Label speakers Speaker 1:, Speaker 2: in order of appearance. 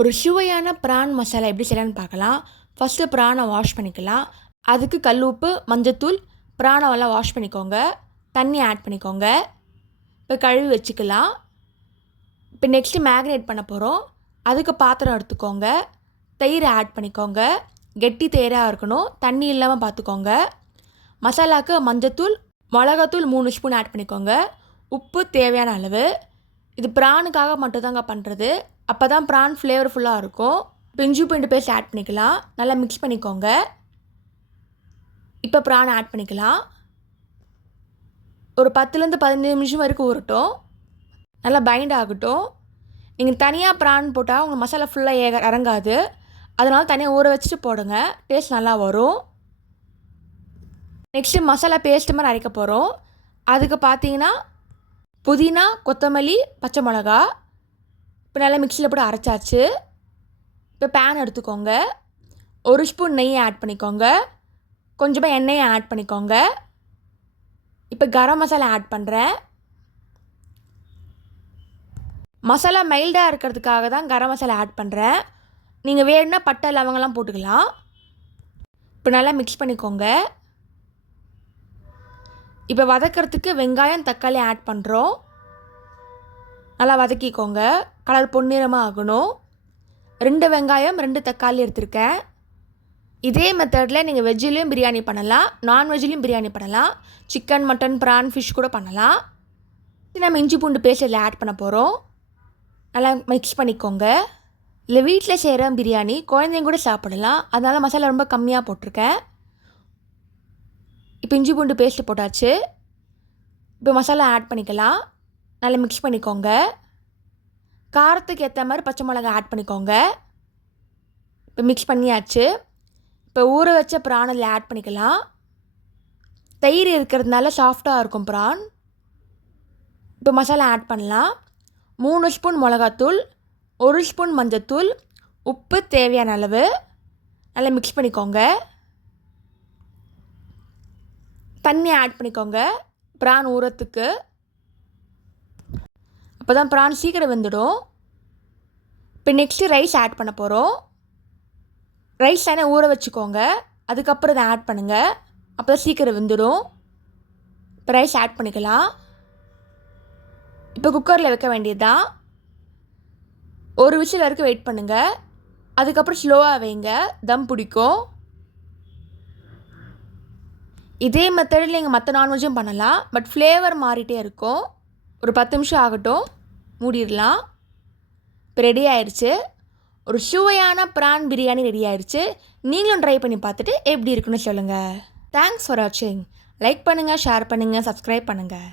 Speaker 1: ஒரு சுவையான ப்ரான் மசாலா எப்படி செய்யலான்னு பார்க்கலாம். ஃபஸ்ட்டு ப்ரானை வாஷ் பண்ணிக்கலாம். அதுக்கு கல் உப்பு மஞ்சத்தூள் ப்ரானவெல்லாம் வாஷ் பண்ணிக்கோங்க. தண்ணி ஆட் பண்ணிக்கோங்க. இப்போ கழுவி வச்சுக்கலாம். இப்போ நெக்ஸ்ட்டு மேக்னேட் பண்ண போகிறோம் அதுக்கு பாத்திரம் எடுத்துக்கோங்க. தயிர் ஆட் பண்ணிக்கோங்க. கெட்டி தயிராக இருக்கணும். தண்ணி இல்லாமல் பார்த்துக்கோங்க மசாலாவுக்கு மஞ்சத்தூள் மிளகாத்தூள் மூணு ஸ்பூன் ஆட் பண்ணிக்கோங்க. உப்பு தேவையான அளவு. இது ப்ரானுக்காக மட்டும்தாங்க பண்ணுறது அப்போ தான் ப்ரான் ஃப்ளேவர்ஃபுல்லாக இருக்கும். பிஞ்சு இஞ்சி பூண்டு பேஸ்ட் ஆட் பண்ணிக்கலாம். நல்லா மிக்ஸ் பண்ணிக்கோங்க. இப்போ ப்ரான் ஆட் பண்ணிக்கலாம். ஒரு பத்துலேருந்து பதினஞ்சு நிமிஷம் வரைக்கும் ஊறட்டும். நல்லா பைண்ட் ஆகட்டும். நீங்கள் தனியாக ப்ரான் போட்டால் உங்கள் மசாலா ஃபுல்லாக ஏக இறங்காது. அதனால் தனியாக ஊற வச்சுட்டு போடுங்க. டேஸ்ட் நல்லா வரும். நெக்ஸ்ட்டு மசாலா பேஸ்ட் மாதிரி அரைக்க போகிறோம் அதுக்கு பார்த்தீங்கன்னா புதினா கொத்தமல்லி பச்சை மிளகா இப்போ நல்லா மிக்சியில் போட்டு அரைச்சாச்சு. இப்போ பேன் எடுத்துக்கோங்க. ஒரு ஸ்பூன் நெய் ஆட் பண்ணிக்கோங்க. கொஞ்சமாக எண்ணெயை ஆட் பண்ணிக்கோங்க. இப்போ கரம் மசாலா ஆட் பண்ணுறேன் மசாலா மைல்டாக இருக்கிறதுக்காக தான் கரம் மசாலா ஆட் பண்ணுறேன் நீங்கள் வேணும்னா பட்டை லவங்கெல்லாம் போட்டுக்கலாம். இப்போ நல்லா மிக்ஸ் பண்ணிக்கோங்க. இப்போ வதக்கிறதுக்கு வெங்காயம் தக்காளி ஆட் பண்ணுறோம் நல்லா வதக்கிக்கோங்க. கலர் பொன்னிறமாக ஆகணும் ரெண்டு வெங்காயம் ரெண்டு தக்காளி எடுத்திருக்கேன். இதே மெத்தடில் நீங்கள் வெஜ்ஜிலையும் பிரியாணி பண்ணலாம். நான்வெஜ்லேயும் பிரியாணி பண்ணலாம். சிக்கன் மட்டன் ப்ரான் ஃபிஷ் கூட பண்ணலாம். நம்ம இஞ்சி பூண்டு பேஸ்ட் இதில் ஆட் பண்ண போகிறோம் நல்லா மிக்ஸ் பண்ணிக்கோங்க. இல்லை வீட்டில் செய்கிற பிரியாணி குழந்தைங்க கூட சாப்பிடலாம். அதனால் மசாலா ரொம்ப கம்மியாக போட்டிருக்கேன். இப்போ இஞ்சி பூண்டு பேஸ்ட்டு போட்டாச்சு. இப்போ மசாலா ஆட் பண்ணிக்கலாம். நல்லா மிக்ஸ் பண்ணிக்கோங்க. காரத்துக்கு ஏற்ற மாதிரி பச்சை மிளகா ஆட் பண்ணிக்கோங்க. இப்போ மிக்ஸ் பண்ணியாச்சு. இப்போ ஊற வச்ச ப்ரான் அதில் ஆட் பண்ணிக்கலாம். தயிர் இருக்கிறதுனால சாஃப்டாக இருக்கும் ப்ரான் இப்போ மசாலா ஆட் பண்ணலாம். மூணு ஸ்பூன் மிளகாத்தூள் ஒரு ஸ்பூன் மஞ்சத்தூள் உப்பு தேவையான அளவு. நல்லா மிக்ஸ் பண்ணிக்கோங்க. தண்ணி ஆட் பண்ணிக்கோங்க. ப்ரான் ஊறத்துக்கு. அப்போ தான் ப்ரான் சீக்கிரம் வெந்துடும். இப்போ நெக்ஸ்ட்டு ரைஸ் ஆட் பண்ண போகிறோம் ரைஸ் தானே ஊற வச்சுக்கோங்க. அதுக்கப்புறம் இதை ஆட் பண்ணுங்கள் அப்போ தான் சீக்கிரம் வெந்துடும். இப்போ ரைஸ் ஆட் பண்ணிக்கலாம். இப்போ குக்கரில் வைக்க வேண்டியது தான் ஒரு விசில் வரைக்கும் வெயிட் பண்ணுங்கள் அதுக்கப்புறம் ஸ்லோவாக வைங்க. தம் பிடிக்கும். இதே மெத்தடில் நீங்கள் மற்ற நான்வெஜ்ஜும் பண்ணலாம். பட் ஃப்ளேவர் மாறிட்டே இருக்கும். ஒரு பத்து நிமிஷம் ஆகட்டும். மூடிடலாம். இப்போ ரெடி ஆயிடுச்சு ஒரு சுவையான ப்ரான் பிரியாணி ரெடி ஆயிடுச்சு நீங்களும் ட்ரை பண்ணி பார்த்துட்டு எப்படி இருக்குன்னு சொல்லுங்கள் தேங்க்ஸ் ஃபார் வாட்சிங் லைக் பண்ணுங்கள் ஷேர் பண்ணுங்கள் சப்ஸ்கிரைப் பண்ணுங்கள்